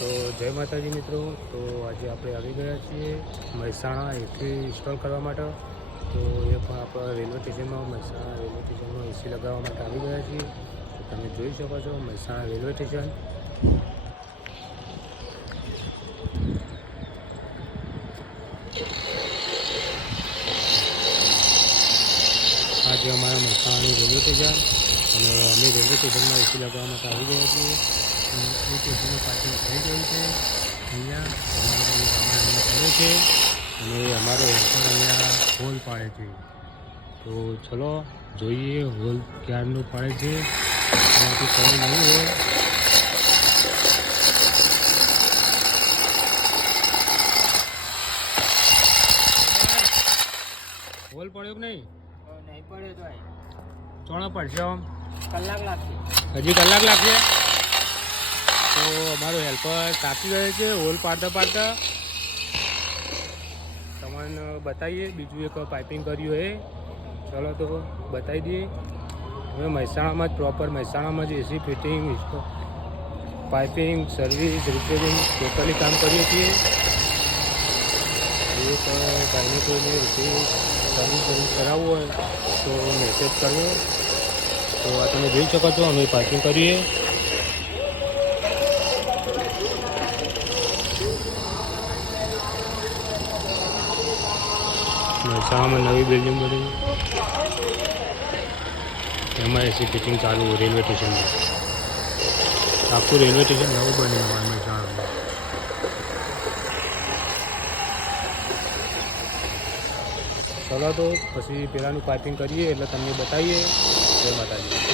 તો જય માતાજી મિત્રો। તો આજે આપણે આવી ગયા છીએ મહેસાણા એસી ઇન્સ્ટોલ કરવા માટે। તો એ પણ આપણે રેલવે સ્ટેશનમાં મહેસાણા રેલવે સ્ટેશનમાં એસી લગાવવા માટે આવી ગયા છીએ। તો તમે જોઈ શકો છો મહેસાણા રેલવે સ્ટેશન। આજે અમારા મહેસાણાની રેલવે સ્ટેશન અને અમે રેલવે સ્ટેશનમાં એસી લગાવવા માટે આવી ગયા છીએ। એ સ્ટેશનનું પાર્કિંગ થઈ ગયું છે। અહીંયા અમારો સામાન અહીંયા પડે છે અને અમારો હેલ્પર અહીંયા હોલ પાડે છે। તો ચલો જોઈએ હોલ ક્યારનું પાડે છે, એનાથી કઈ નહીં હોય। હોલ પડ્યો કે નહીં? નહીં પડે તો ચોણા પડશે આમ કલાક લાગશે, હજી કલાક લાગશે। તો અમારો હેલ્પર તાપી ગયો છે હોલ પાડતા પાડતા। તમને બતાવીએ બીજું એક પાઇપિંગ કર્યું એ, ચલો તો બતાવી દઈએ। અમે મહેસાણામાં જ પ્રોપર મહેસાણામાં જ AC fitting piping service repairing totally કામ કરીએ છીએ। એક ભાઈને કોઈને સર્વિસ કરાવવું હોય તો મેસેજ કરવો। તો આ તમે જોઈ શકો છો અમે પાર્કિંગ કરીએ। મહેસાણામાં નવી બિલ્ડિંગ બની, એમાં એસી ફિટિંગ ચાલુ રેલવે સ્ટેશનમાં। આખું રેલવે સ્ટેશન નવું બન્યું અમારા મહેસાણામાં। ચલો તો પછી પેલાનું પાઇપિંગ કરીએ એટલે તમને બતાવીએ। જય માતાજી।